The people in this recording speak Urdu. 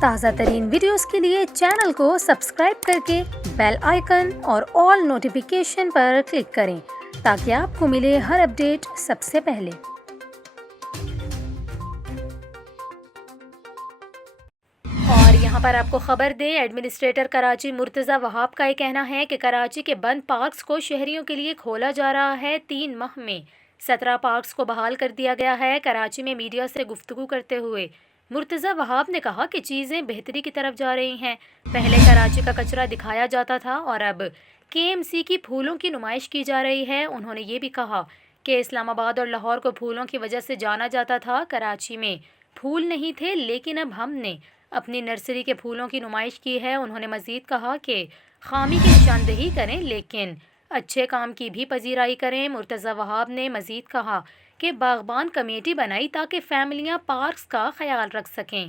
تازہ ترین ویڈیوز کے لیے چینل کو سبسکرائب کر کے بیل آئیکن اور آل نوٹیفیکیشن پر کلک کریں تاکہ آپ کو ملے ہر اپڈیٹ سب سے پہلے۔ اور یہاں پر آپ کو خبر دیں، ایڈمنسٹریٹر کراچی مرتضی وہاب کا یہ کہنا ہے کہ کراچی کے بند پارکس کو شہریوں کے لیے کھولا جا رہا ہے۔ 3 ماہ میں 17 پارکس کو بحال کر دیا گیا ہے۔ کراچی میں میڈیا سے گفتگو کرتے ہوئے مرتضی وہاب نے کہا کہ چیزیں بہتری کی طرف جا رہی ہیں۔ پہلے کراچی کا کچرا دکھایا جاتا تھا اور اب KMC کی پھولوں کی نمائش کی جا رہی ہے۔ انہوں نے یہ بھی کہا کہ اسلام آباد اور لاہور کو پھولوں کی وجہ سے جانا جاتا تھا۔ کراچی میں پھول نہیں تھے، لیکن اب ہم نے اپنی نرسری کے پھولوں کی نمائش کی ہے۔ انہوں نے مزید کہا کہ خامی کی نشاندہی کریں لیکن اچھے کام کی بھی پذیرائی کریں۔ مرتضی وہاب نے مزید کہا کہ باغبان کمیٹی بنائی تاکہ فیملیاں پارکس کا خیال رکھ سکیں۔